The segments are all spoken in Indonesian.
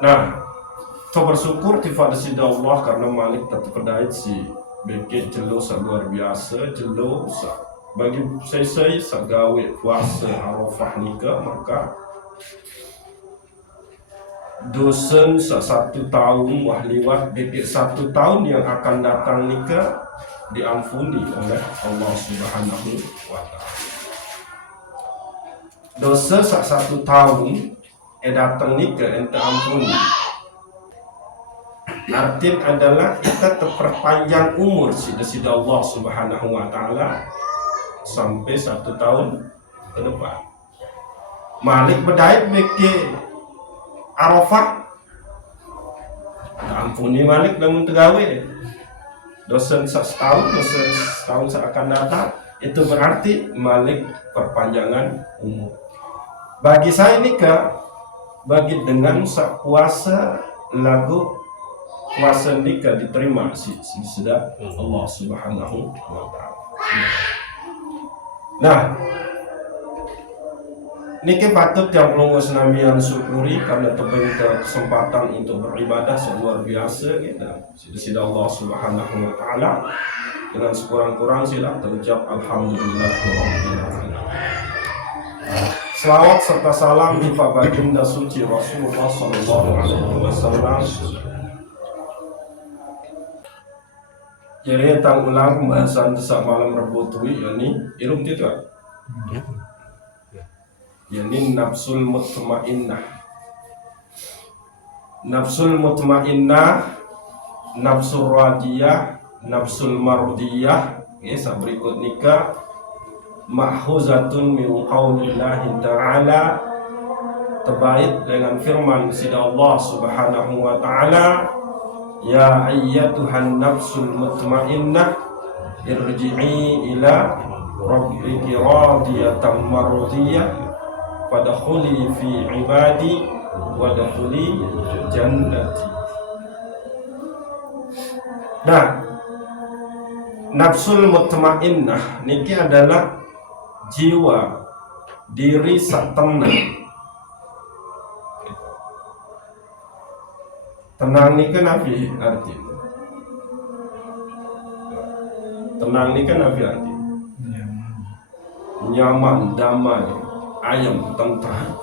Nah, kita bersyukur kepada Sida Allah karena Malik tetap pedait si beke jelo sak luar biasa, jelo sak bagi saya sak gawe puasa Arafah nikah, maka dosen sak 1 tahun wah liwat beke 1 tahun yang akan datang nikah diampuni oleh Allah Subhanahu wa taala. Dosa sak 1 tahun datang nikah ente ampuni. Artinya adalah kita terperpanjang umur sida Allah Subhanahu wa taala sampai 1 tahun ke depan. Malik bedait beke Arafah ampuni Malik lamun tegawe. Dosen setahun, dosen setahun seakan datang, itu berarti Malik perpanjangan umur. Bagi saya nikah, bagi dengan puasa lagu puasa nikah diterima sudah Allah Subhanahu wa taala. Nah, niki patut yang pelunggu senamian syukuri karena terberikan kesempatan untuk beribadah luar biasa gitu. Sida Allah Subhanahu wa taala dengan sekurang-kurang sila terucap alhamdulillah. Selawat serta salam di baginda suci Rasulullah sallallahu alaihi wasallam. Jadi tang ulang pembahasan sak malam Rabu tuwi yakni irum tidak. Yani nafsul mutmainnah. Nafsul mutmainnah, nafsul radiyah, nafsul mardiyah. Ya, berikut nikah mahuzatun min qaulillahi ta'ala, terbaik dengan firman sida Allah Subhanahu wa taala, ya ayyatuhan nafsul mutmainnah irji'i ila rabbiki radiyatan mardiyah fadkhuli fi ibadi wadkhuli jannati. Nah, nafsul mutmainnah niki adalah jiwa diri sak tenang. Tenang ini kan nafi arti. Tenang ini kan nafi arti. Nyaman, damai, ayam, tentram.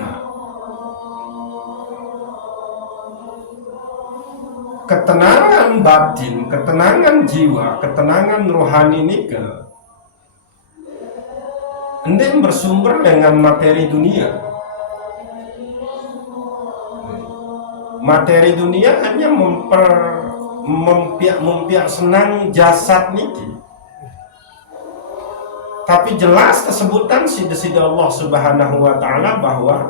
Nah, ketenangan batin, ketenangan jiwa, ketenangan rohani nikah ending bersumber dengan materi dunia. Materi dunia hanya mempiak senang jasad niki. Tapi jelas kesebutan sida Allah Subhanahu wa taala bahwa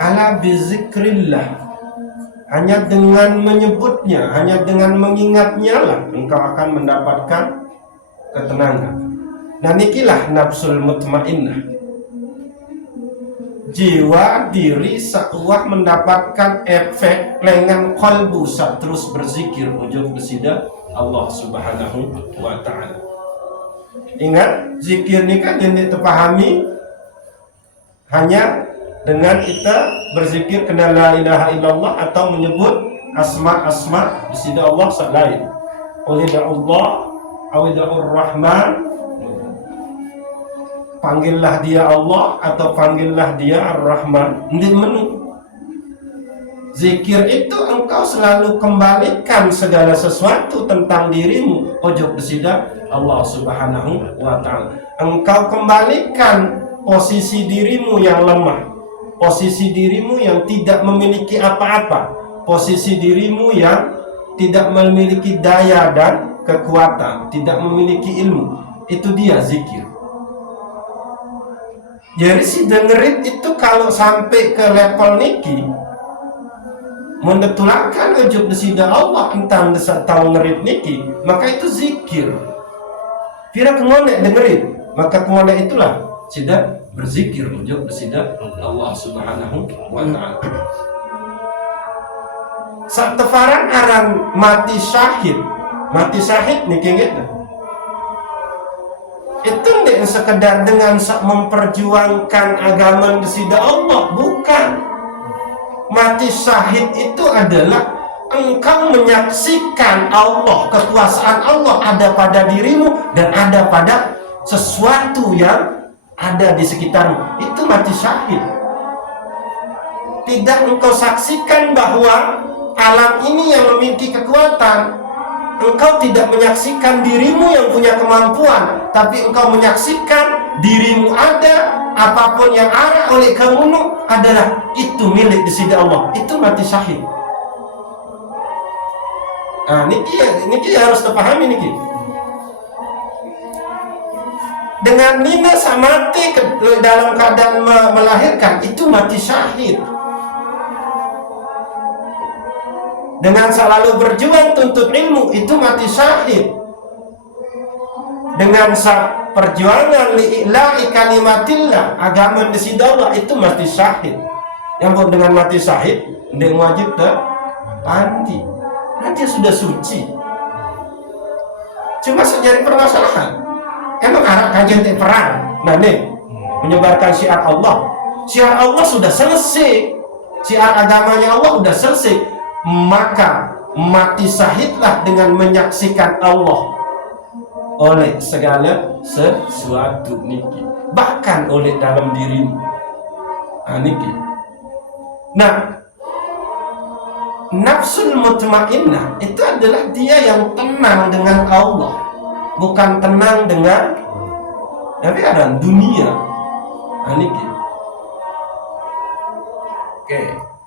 ala bizikrillah, hanya dengan menyebutnya, hanya dengan mengingatnya lah engkau akan mendapatkan ketenangan. Nah nikilah nafsul mutmainnah. Jiwa diri seuah mendapatkan efek lengan kolbu saat terus berzikir ujub besida Allah Subhanahu wa ta'ala. Ingat, zikir ini kan yang dipahami hanya dengan kita berzikir kena la ilaha illallah atau menyebut asma-asma besida Allah selain oleh Allah awida'ur rahman, panggillah dia Allah atau panggillah dia Ar-Rahman. Di menu zikir itu engkau selalu kembalikan segala sesuatu tentang dirimu ojo besida Allah Subhanahu wa ta'ala. Engkau kembalikan posisi dirimu yang lemah, posisi dirimu yang tidak memiliki apa-apa, posisi dirimu yang tidak memiliki daya dan kekuatan, tidak memiliki ilmu. Itu dia zikir. Jadi si dengerit itu kalau sampai ke level niki mendetulakan ujub besida Allah entang desa tahu ngerit niki, maka itu zikir. Kira kemana dengerit, maka kemana itulah sida berzikir ujub besida Allah Subhanahu wa ta'ala. Sak tefaran aran mati syahid niki gitu. itu tidak sekedar dengan memperjuangkan agama disida Allah, bukan. Mati syahid itu adalah engkau menyaksikan Allah, kekuasaan Allah ada pada dirimu dan ada pada sesuatu yang ada di sekitarmu. Itu mati syahid. Tidak engkau saksikan bahwa alam ini yang memiliki kekuatan. Engkau tidak menyaksikan dirimu yang punya kemampuan, tapi engkau menyaksikan dirimu ada, apapun yang ada oleh kamu adalah itu milik di sisi Allah. Itu mati syahid. Nah, niki harus terpahami niki. Dengan Nina mati dalam keadaan melahirkan, itu mati syahid. Dengan selalu berjuang tuntut ilmu, itu mati syahid. Dengan perjuangan li'ila'i kalimatillah, agama di sisi Allah, itu mati syahid. Yang dengan mati syahid, dia wajib mati. Nanti sudah suci. Cuma sejari permasalahan. Emang arah kajian perang, nah nih menyebarkan syiar Allah. Syiar Allah sudah selesai. Syiar agamanya Allah sudah selesai. Maka mati syahidlah dengan menyaksikan Allah oleh segala sesuatu niki, bahkan oleh dalam dirimu. Niki. Nah, nafsul mutmainnah itu adalah dia yang tenang dengan Allah, bukan tenang dengan dunia. Niki. Oke.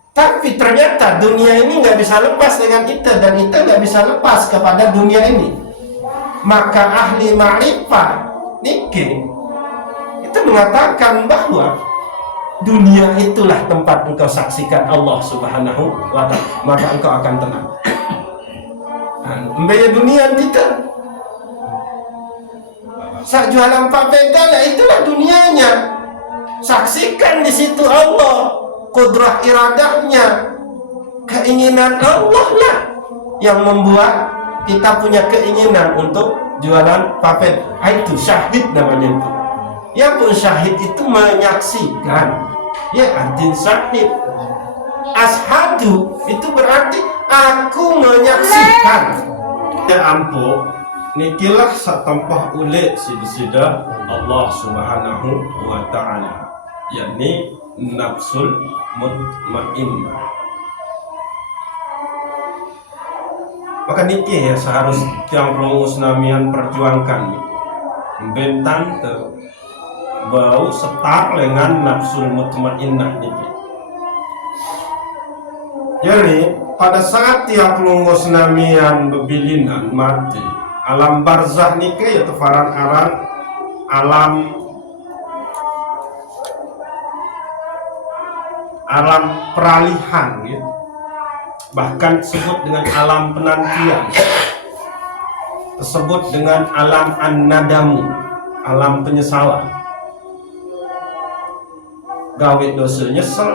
Tapi ternyata dunia ini nggak bisa lepas dengan kita, dan kita nggak bisa lepas kepada dunia ini. Maka ahli ma'rifah niki itu mengatakan bahwa dunia itulah tempat engkau saksikan Allah Subhanahu wa ta'ala, maka engkau akan tenang. Mbaya dunia kita sak jualan papeda lah, itulah dunianya. Saksikan di situ Allah, kudrah iradahnya, keinginan Allah lah yang membuat kita punya keinginan untuk jualan paped. Itu syahid namanya itu. Ya pun syahid itu menyaksikan. Ya arti syahid. Ashadu itu berarti aku menyaksikan. Ya ampun, nikilah satampah ule sida Allah Subhanahu wa ta'ala, yakni nafsul mutmainnah. Maka niki ya seharus yang perumus namian perjuangkan bentan te bau setar dengan nafsul mutmainnah niki. Jadi pada saat tiap pelunggus namian bebilinan mati, alam barzah niki yaitu faran-aran alam peralihan gitu. Bahkan disebut dengan alam penantian, disebut dengan alam an-nadamu, alam penyesalan. Gawe dosa nyesel,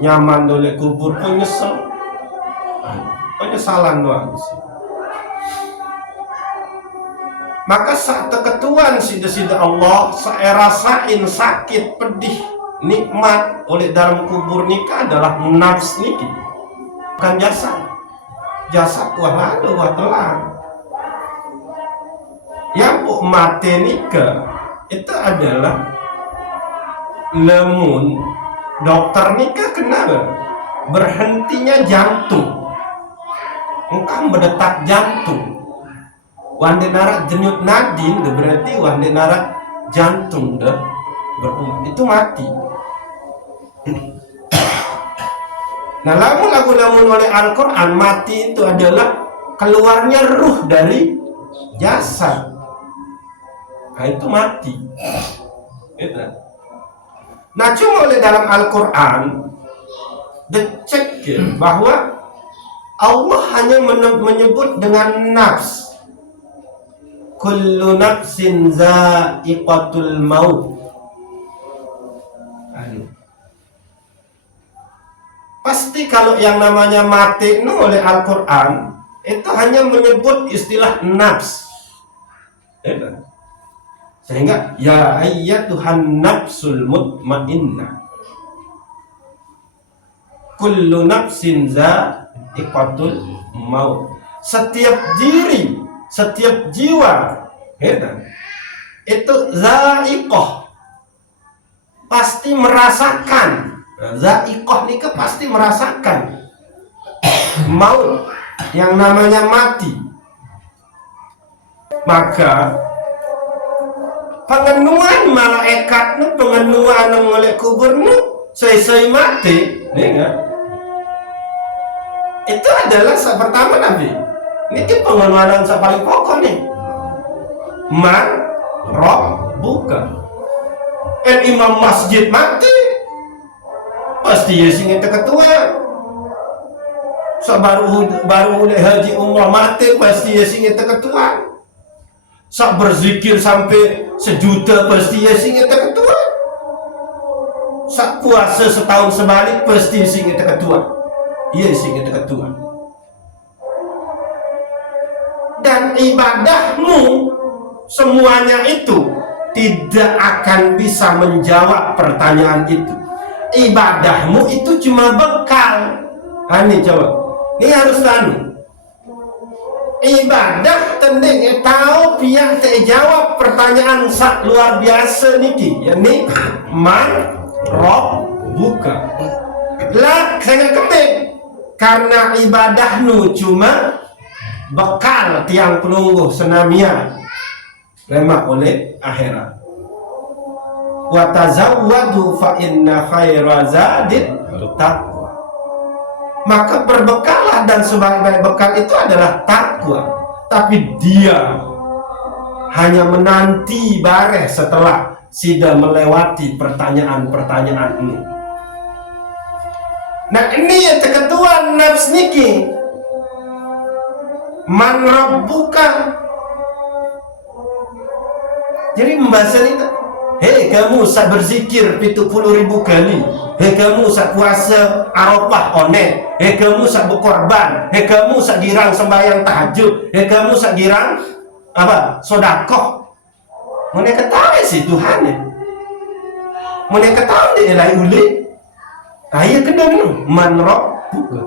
nyaman dole kubur pun nyesel, penyesalan doang sih. Maka saat keketuan sida Allah, saya rasain sakit, pedih, nikmat oleh dalam kubur nikah adalah nafs niki, bukan jasad wah lalu wah telang. Yang bu mati nikah itu adalah lemun dokter nikah kenapa berhentinya jantung, engkau berdetak jantung, wande narak denyut nadin berarti wande narak jantung itu mati. Nah, lamun oleh Al-Quran, mati itu adalah keluarnya ruh dari jasad. Nah, itu mati. Gitu. Nah, cuma oleh dalam Al-Quran dicek bahwa Allah hanya menyebut dengan nafs. Kullu nafsin za'iqatul maut. Pasti kalau yang namanya mati oleh Al-Quran itu hanya menyebut istilah nafs. Sehingga ya ayyatuhan nafsul mutmainnah, kullu nafsin za'iqatul maut. Setiap diri, setiap jiwa, itu za'iqah, pasti merasakan. Za'iqah ini pasti merasakan maut, yang namanya mati. Maka pengenuan malaikat nu, pengenuan oleh kubur nu, selesai mati, itu adalah pertama Nabi. Ini pengenuan yang paling pokok nih. Man rabbuka. Imam masjid mati, pasti ya sing itu ketua. Baru haji umrah mati, pasti ya sing itu ketua. Sak berzikir sampai 1 juta, pasti ya sing itu ketua. Sak puasa setahun sebalik, pasti sing itu ketua. Iya sing itu ketua. Dan ibadahmu semuanya itu tidak akan bisa menjawab pertanyaan itu. Ibadahmu itu cuma bekal. Ini coba, ini harus tahu. Ibadah tending tahu pihak terjawab pertanyaan sak luar biasa niki, yakni man rabbuka. Lah sangat kembali karena ibadahmu cuma bekal tiang penunggu senamia lemak oleh akhirat. Wa tazawwadu fa inna khaira zadit taqwa. Maka berbekalah, dan sebaik-baik bekal itu adalah takwa. Tapi dia hanya menanti bareh setelah sudah melewati pertanyaan-pertanyaan ini. Nah ini yang keketuan nafs niki. Man rabbuka. Jadi membaca itu, hei kamu sak berzikir 70.000 kali, hei kamu sak puasa Arafah onek, hei kamu sak berkorban, hei kamu sak girang sembahyang tahajud, hei kamu sak girang sodakoh. Mereka tahu sih Tuhan ya. Mereka tahu dia elai uli. Ayah kena nu man rabbuka.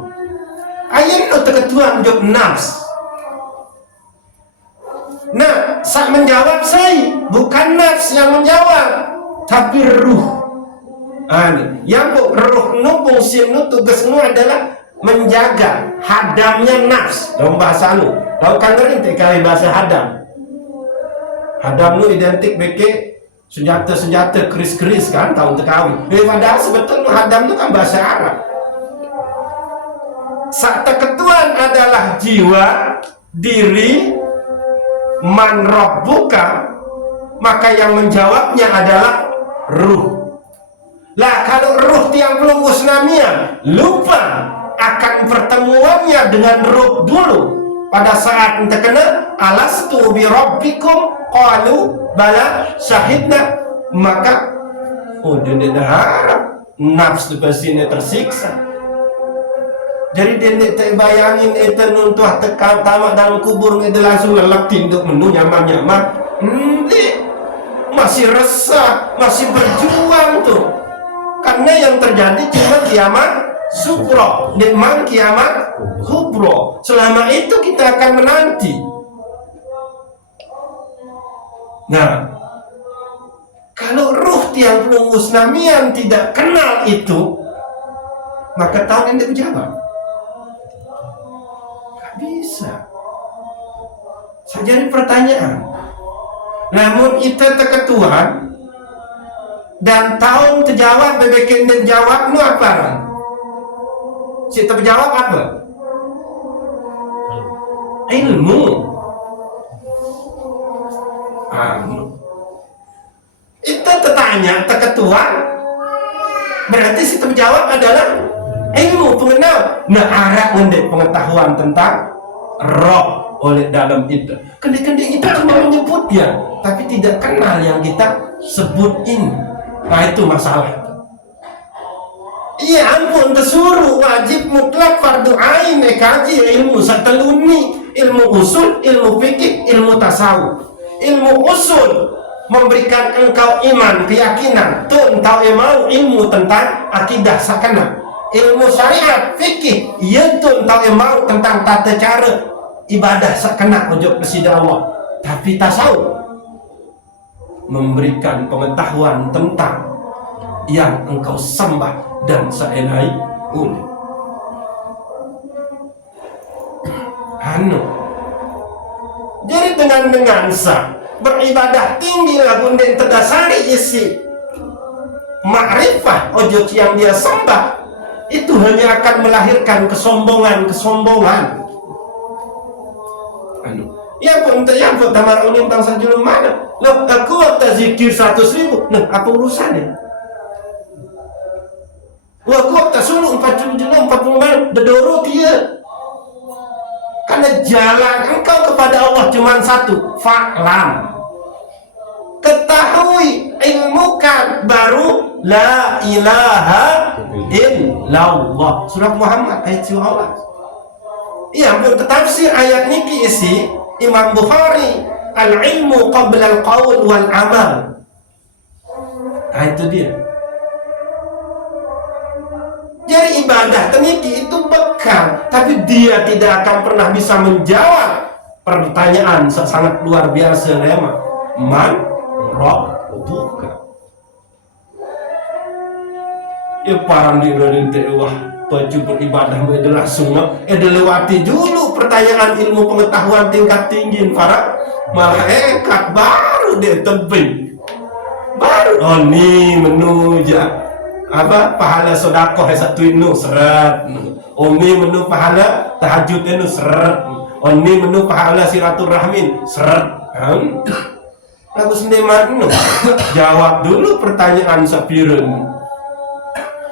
Ayah nu terketuan job nafs. Nah, saat menjawab saya, bukan nafs yang menjawab, tapi ruh. Yang ruh nu fungsi nu tugas nu adalah menjaga hadamnya nafs. Dalam bahasa nu, dalam kantor ini kali bahasa hadam. Hadam nu identik beke senjata-senjata keris-keris kan, tahun terkawin. Padahal sebetulnya hadam itu kan bahasa Arab. Saat ketuan adalah jiwa, diri, man rabbuka, maka yang menjawabnya adalah ruh. Lah kalau ruh tiang pelunggus namanya lupa akan pertemuannya dengan ruh dulu pada saat terkena alastu bi rabbikum qalu bala syahidna, maka dia tidak harap nafs pasti tersiksa. Jadi dia tak bayangin itu nuntuh tekan tamak dalam kubur itu langsung lelak tinduk menu nyaman-nyaman. Masih resah, masih berjuang tuh. Karena yang terjadi cuma kiamat sukro, demam kiamat kubro. Selama itu kita akan menanti. Nah, kalau ruh tiang pelunggus namian tidak kenal itu, maka tahun ini dijawab. Bisa saja jadi pertanyaan. Namun itu terketuan dan tahun terjawab bebekin dan jawab nu apa? Si terjawab apa? Ilmu. Itu tertanya terketuan, berarti si terjawab adalah ilmu pengenal. Nah arah untuk pengetahuan tentang roh oleh dalam itu. Kendi-kendi itu cuma menyebutnya, tapi tidak kenal yang kita sebut ini. Nah itu masalah. Iya ampun, tersuruh wajib mutlak fardu ain kaji ilmu sateluni, ilmu usul, ilmu fikih, ilmu tasawuf. Ilmu usul memberikan engkau iman, keyakinan, tu entau emau ilmu tentang akidah sakana, ilmu syariat, fikih, ia tu entau emau tentang tata cara ibadah sakana ujub kesida Allah. Tapi tasawuf memberikan pengetahuan tentang yang engkau sembah dan selain jadi dengan beribadah tinggi lagu dan terdasari isi makrifah ojo yang dia sembah, itu hanya akan melahirkan kesombongan yang pun tamar unin tangsa julum mana loh, aku waktu zikir 100.000, nah apa urusannya? Aku waktu suluh 40 malam bedoro dia. Karena jalan engkau kepada Allah cuma satu, fa'lam, ketahui, ilmukan, baru la ilaha illallah. Surah Muhammad ayat 2 Allah. Iya, untuk tafsir ayat ini isi Imam Bukhari, al-ilmu qabla al-qawl wal amal. Nah, itu dia. Jadi ibadah teniki itu bekal, tapi dia tidak akan pernah bisa menjawab pertanyaan sangat luar biasa lema. Man rabbuka? Ya parang di rente wah baju beribadah adalah sunnah. Lewati dulu pertanyaan ilmu pengetahuan tingkat tinggi para malaikat, baru dia tebing. Baru oh nih menuja apa pahala sodakoh satu ini seret, ini menu pahala tahajud ini seret, ini menu pahala silaturahmin seret. Lagu sendeman jawab dulu pertanyaan sapirun.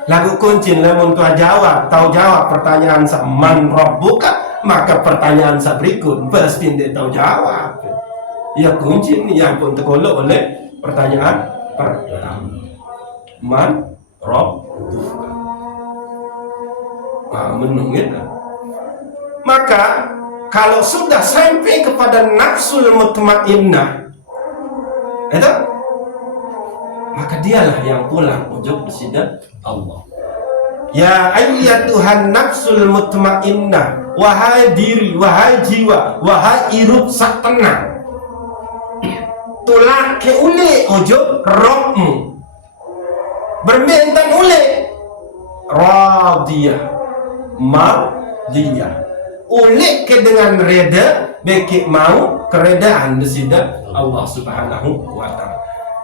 Lagu kunci lemon tua jawab, tahu jawab pertanyaan sa man rabbuka, maka pertanyaan sa berikut pasti dia tahu jawab. Ya kunci ini yang pun tergolong oleh pertanyaan pertama. Man rabbuka. Menunggu. Maka kalau sudah sampai kepada nafsul mutmainnah, itu maka dialah yang pulang ujub bersidat Allah. Ya ayyatuhan nafsul mutmainnah, wahai diri, wahai jiwa, wahai irup sak tenang, tulak ke ule ujub rohmu, berbentan ule radiyah mardiyah, ule ke dengan reda bekik mau keredaan bersidat Allah subhanahu wa ta'ala.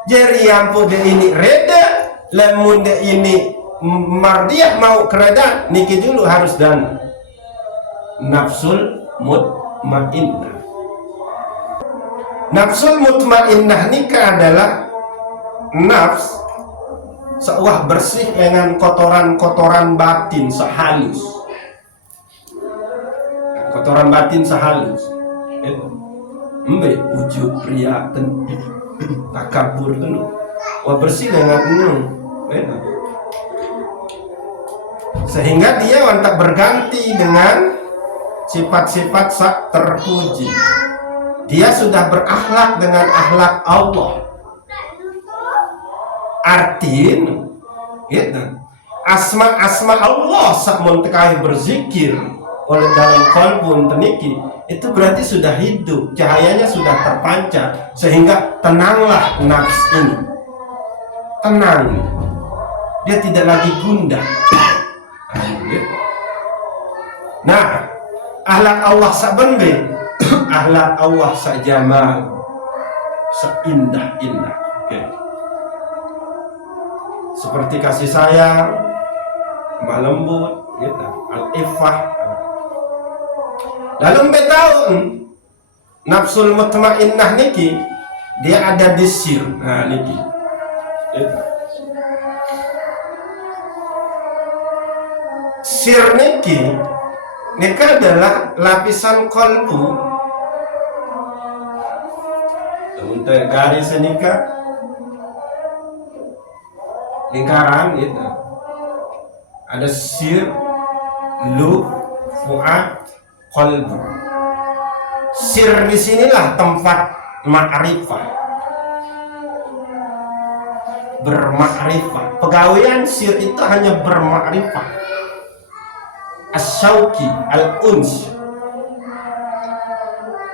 Jadi yang pada ini reda, lemun de ini mardiyah mau keredaan, niki dulu harus dan nafsul mutmainnah. Nafsul mutmainnah nikah adalah nafs seuah bersih dengan kotoran-kotoran batin sehalus. Kotoran batin sehalus. Mbe ujub riya takabur tu, wah bersih dengan sehingga dia wantak berganti dengan sifat-sifat sak terpuji. Dia sudah berakhlak dengan akhlak Allah. Artin, gitu. Asma Allah sak montekai berzikir oleh dalam kolbun teniki, itu berarti sudah hidup, cahayanya sudah terpancar, sehingga tenanglah nafs ini, tenang, dia tidak lagi gundah. Nah, akhlak Allah sabenbe, akhlak Allah sajamal, seindah-indah. Seperti kasih sayang, lemah lembut, gitu. Al-ifah. Lalu tahun nafsul mutmainnah niki dia ada di sir. Nah niki sir niki adalah lapisan kolbu untuk garis nikah lingkaran itu ada sir, lu, fuad, qalbu. Sir di sinilah tempat ma'rifah. bermakrifah. Pegawaian sir itu hanya bermakrifah. Asyauki al-uns,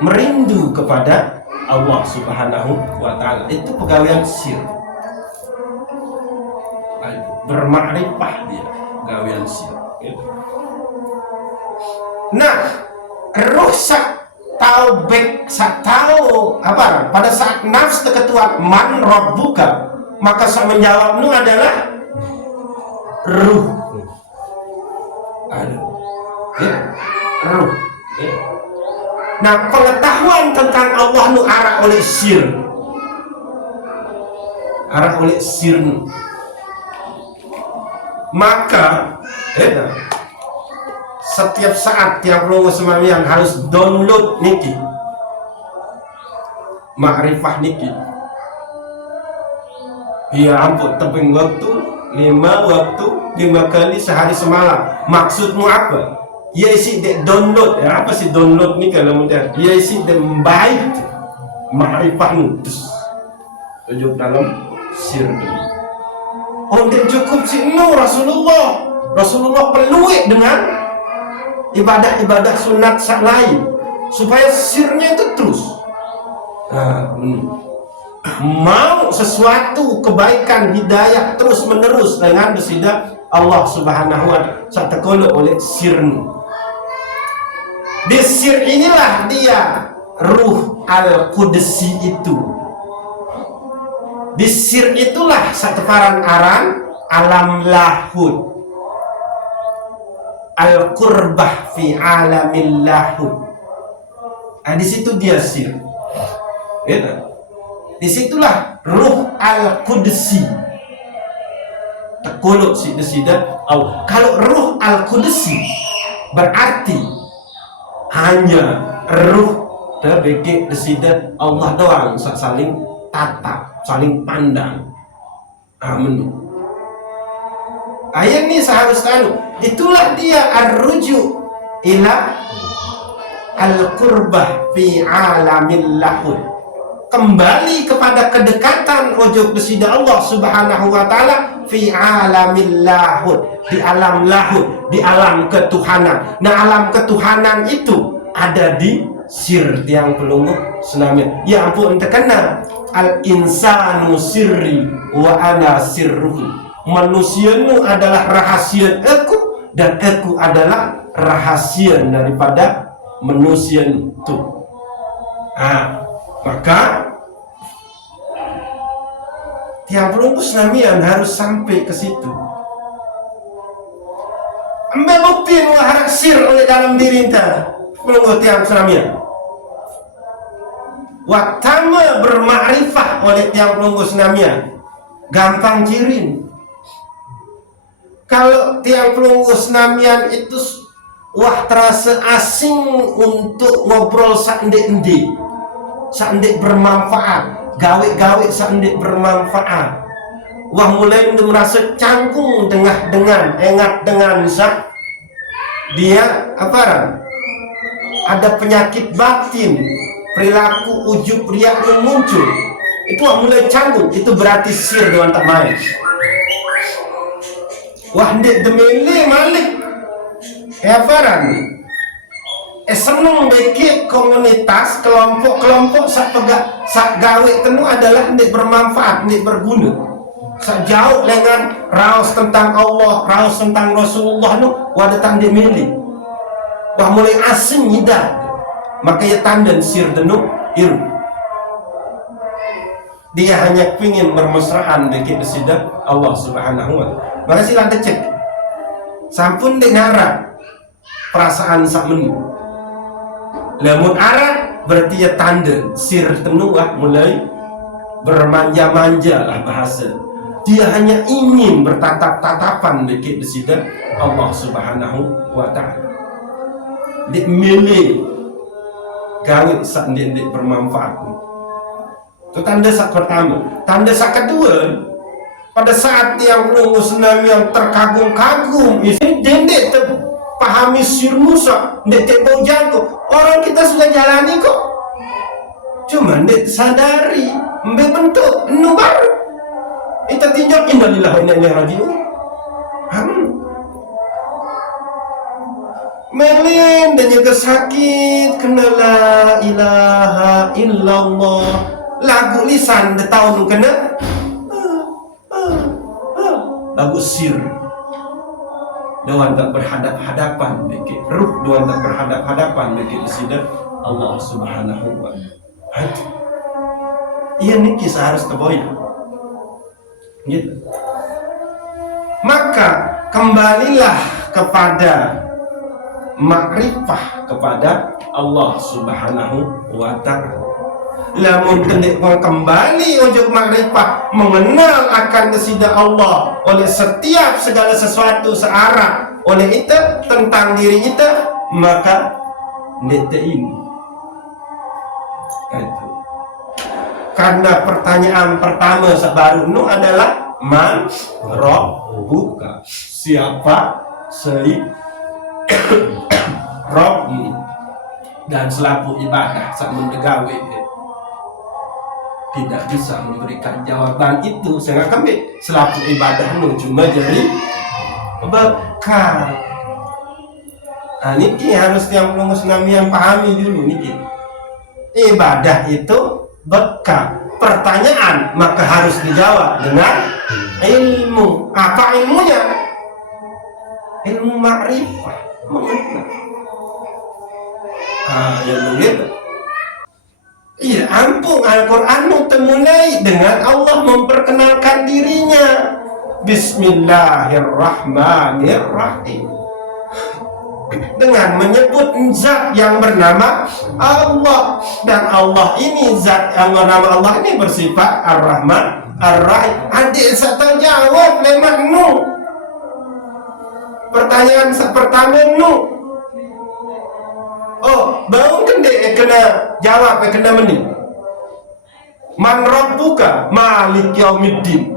merindu kepada Allah Subhanahu wa ta'ala. Itu pegawaian sir. Bermakrifah dia, pegawaian sir. Nah, ruh taubek tahu apa pada saat nafs ketua man rabbuka, maka sak menjawabmu adalah ruh. Ruh. Nah, pengetahuan tentang Allah nu arah oleh sir. Arah oleh sir. Maka setiap saat tiap rogo semamian harus download niki makrifah niki. Ya ampun, tebing waktu 5 kali sehari semalam. Maksudmu apa? Ya isi dek download. Ya apa sih download nih kalau mudah? Ya isi dek baik makrifahmu terus tujuh dalam sir. Oh, dia cukup sih no Rasulullah peluit dengan ibadah-ibadah sunat sak lain supaya sirnya itu terus. Mau sesuatu kebaikan hidayah terus menerus dengan bersidah Allah Subhanahu wa ta'ala satakolo oleh sirnu. Di sir inilah dia ruh al-qudsi itu. Di sir itulah sateparan aran alam lahud, al-qurbah fi alamil lahud. Nah, di situ dia sir. Gitu. Disitulah ruh al-qudsi. Tekuluk si desida. Kalau ruh al-qudsi berarti hanya ruh terbekik desida Allah doang saling tatap, saling pandang. Amin. Ayat ini seharusnya itulah dia ar-ruju ila al-qurbah fi alamil lahud. Kembali kepada kedekatan ujub besida Allah Subhanahu wa ta'ala fi alamil lahud, di alam lahud, di alam ketuhanan. Nah, alam ketuhanan itu ada di sir tiang pelungguh senamnya. Ya ampun, terkena al insanu sirri wa ana sirruhu. Manusiamu adalah rahasia aku dan aku adalah rahasia daripada manusia itu. Maka tiang pelungkus namian harus sampai ke situ. Ambil bukti harap sir oleh dalam diri kita pelungkus tiang senamian. Waktama bermakrifah oleh tiang pelungkus namian. Gampang cirin. Kalau tiang pelungkus namian itu terasa asing untuk ngobrol sande-ende. Sandik bermanfaat, gawe-gawe sandik bermanfaat. Mulai merasa canggung dengan engat dengan dia ada penyakit batin, perilaku ujub riak yang muncul. Itu mulai canggung, itu berarti sir dengan tak main. Ndik demele malik. Senang bikin komunitas kelompok sak gawe tenu adalah ndik bermanfaat, ndik berguna. Sak jauh dengan raus tentang Allah, raus tentang Rasulullah nu wadah tanda milih. Mulai asing hidat. Maka ya tanda sir tenu iru. Dia hanya ingin bermesraan bikin besidah Allah Subhanahu wa ta'ala. Maka silakan cek. Sampun dek ngarap perasaan sak menu. Lamun arah berarti ya tanda sir tenuah mulai bermanja-manja lah bahasa. Dia hanya ingin bertatap-tatapan dikit besida Allah Subhanahu wa ta'ala. Dia milih gawe sak ndik bermanfaat. Itu tanda sak pertama. Tanda sak kedua, pada saat yang pelunggus yang terkagum-kagum ini dendek pahami sir Musa, ndik tebau jago. Orang kita sudah jalani kok. Cuma ndik sadari, bentuk nu baru. Kita tinjau innalillahi wa inna ilaihi raji'un. Melin dan juga sakit kena la ilaha illallah. Lagu lisan de tahun kena lagu sir. Doan tak berhadap-hadapan deke ruh, doan tak berhadap-hadapan deke sida Allah Subhanahu wa taala. Iya niki seharus terboya. Gitu. Maka kembalilah kepada makrifah kepada Allah Subhanahu wa taala. Lamun kendek kembali untuk makrifah, mengenal akan kesida Allah oleh setiap segala sesuatu searah oleh itu tentang diri kita, maka nete ini itu. Karena pertanyaan pertama sebaru nu adalah man rabbuka, siapa Robmu, dan selaku ibadah saat mendegawe tidak bisa memberikan jawaban itu, sehingga kami selaku ibadah cuma jadi bekal. Nah ini harus yang nami yang pahami dulu nih. Ibadah itu bekal. Pertanyaan maka harus dijawab dengan ilmu. Apa ilmunya? Ilmu ma'rifah. Yang begitu. Iya, ampun, Al-Quran mulai dengan Allah memperkenalkan dirinya. Bismillahirrahmanirrahim. Dengan menyebut zat yang bernama Allah. Dan Allah ini, zat yang bernama Allah ini bersifat Ar-Rahman Ar-Rahim. Adik saya terjawab lewat nu. Pertanyaan pertama nu. Oh, bau kena jawab, kena meni. Man rabbuka malik yaumiddin.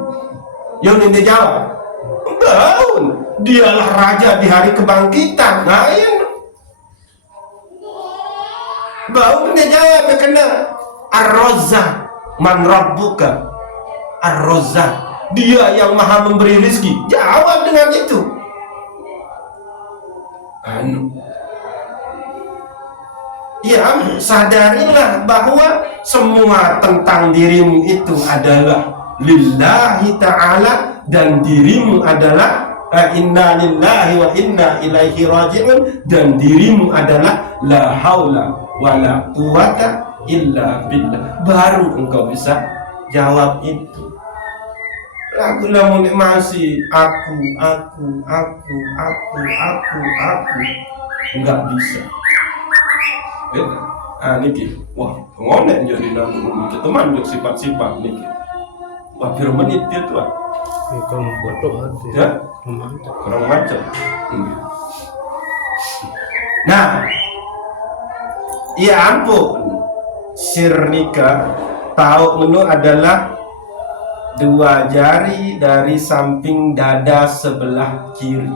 Yang ini jawab. Bau, dialah raja di hari kebangkitan. Nah, iya. Bau kena jawab, kena Ar-Razzaq. Man rabbuka Ar-Razzaq. Dia yang maha memberi rezeki. Jawab dengan itu. Ya, sadarilah bahwa semua tentang dirimu itu adalah lillahi ta'ala, dan dirimu adalah inna lillahi wa inna ilaihi raji'un, dan dirimu adalah la haula wa la quwata illa billah. Baru engkau bisa jawab itu. Lagu lamun masih aku enggak bisa. Niki, wah, ngonek jadi namun kita teman untuk sifat-sifat niki. Wah, biar menit dia tuh. Kamu foto aja. Ya, kurang macam. Nah, ya ampun, sirnika tahu menu adalah dua jari dari samping dada sebelah kiri.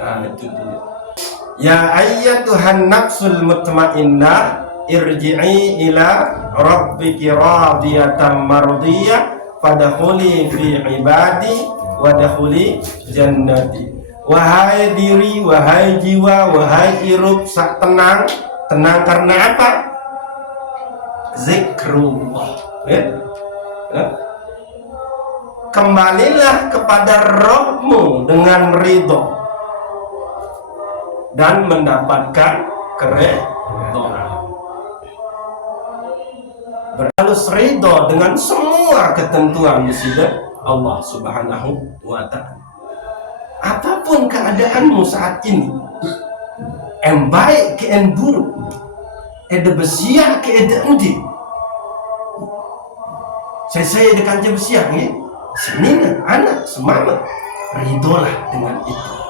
Nah, itu dia. Ya ayyatuhan nafsul mutmainnah irji'i ila rabbiki radiyatan mardiyah fadkhuli fi ibadi wadkhuli jannati. Wahai diri, wahai jiwa, wahai irup, sak tenang. Tenang karena apa? Zikrullah. Kembalilah kepada Rabbmu dengan ridho dan mendapatkan keridhaan. Berhalus ridho dengan semua ketentuan disini Allah Subhanahu wa ta'ala. Apapun keadaanmu saat ini, yang baik ke yang buruk, ada besiak ke ada endi. Saya dekat je besiak ni, senina anak semama, ridholah dengan itu.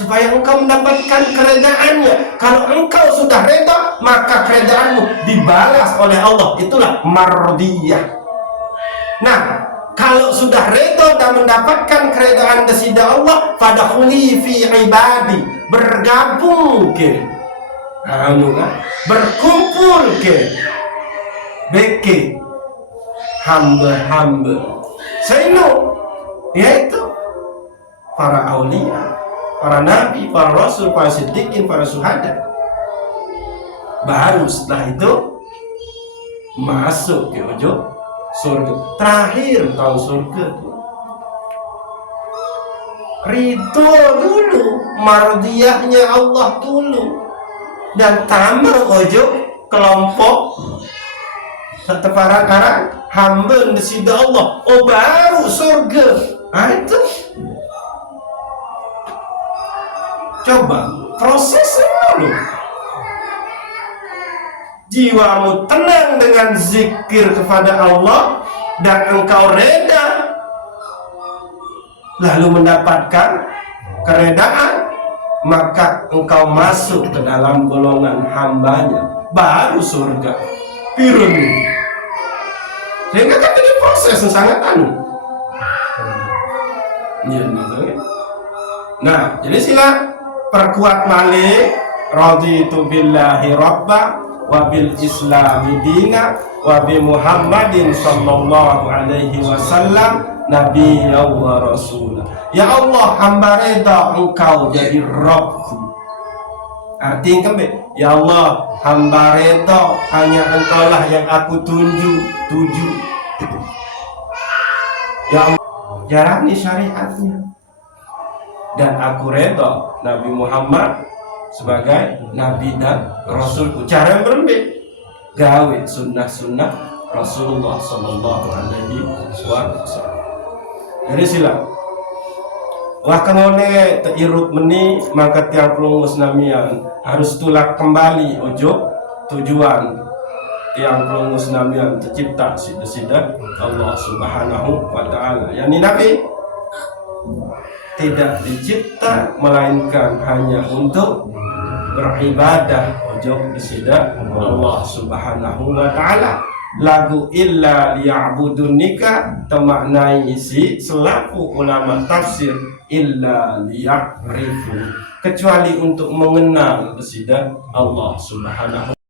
Supaya engkau mendapatkan keredaannya. Kalau engkau sudah reda, maka keredaanmu dibalas oleh Allah. Itulah mardiyah. Nah, kalau sudah reda dan mendapatkan keredaan kesida Allah, fadkhuli fi ibadi, bergabung ke, berkumpul ke, beke hamba-hamba Sainu, yaitu para aulia, para nabi, para rasul, para siddiqin, para syuhada. Baru setelah itu masuk ke ujung surga. Terakhir tahu surga tuh ridho dulu, mardiyahnya Allah dulu, dan tambah ujung kelompok para hamba di sisi Allah. Oh, baru surga. Itu coba prosesnya dulu. Jiwamu tenang dengan zikir kepada Allah dan engkau reda, lalu mendapatkan keredaan, maka engkau masuk ke dalam golongan hambanya, baru surga. Pirun. Sehingga kan ini proses yang sangat Nah, jadi sila perkuat malik raditu billahi rabba wa bil islami dina wa bi Muhammadin sallallahu alaihi wasallam nabiyya wa rasulah. Ya Allah, hamba reda engkau jadi Rabbku. Artinya kan, ya Allah, hamba reda hanya engkau lah yang aku tuju. Ya Allah, jalani syariatnya, dan aku reda Nabi Muhammad sebagai Nabi dan Rasulku. Cara yang berembik gawe sunnah-sunnah Rasulullah sallallahu alaihi wasallam. Jadi sila wah kemone teirut meni, maka tiang pelungus namian harus tulak kembali ojo tujuan tiang pelungus namian tercipta sida Allah subhanahu wa ta'ala. Yani Nabi tidak dicipta melainkan hanya untuk beribadah ojo sida Allah subhanahu wa ta'ala. Lagu illa liya'budunika temaknai isi selaku ulama tafsir illa liya'rifu, kecuali untuk mengenal sida Allah subhanahu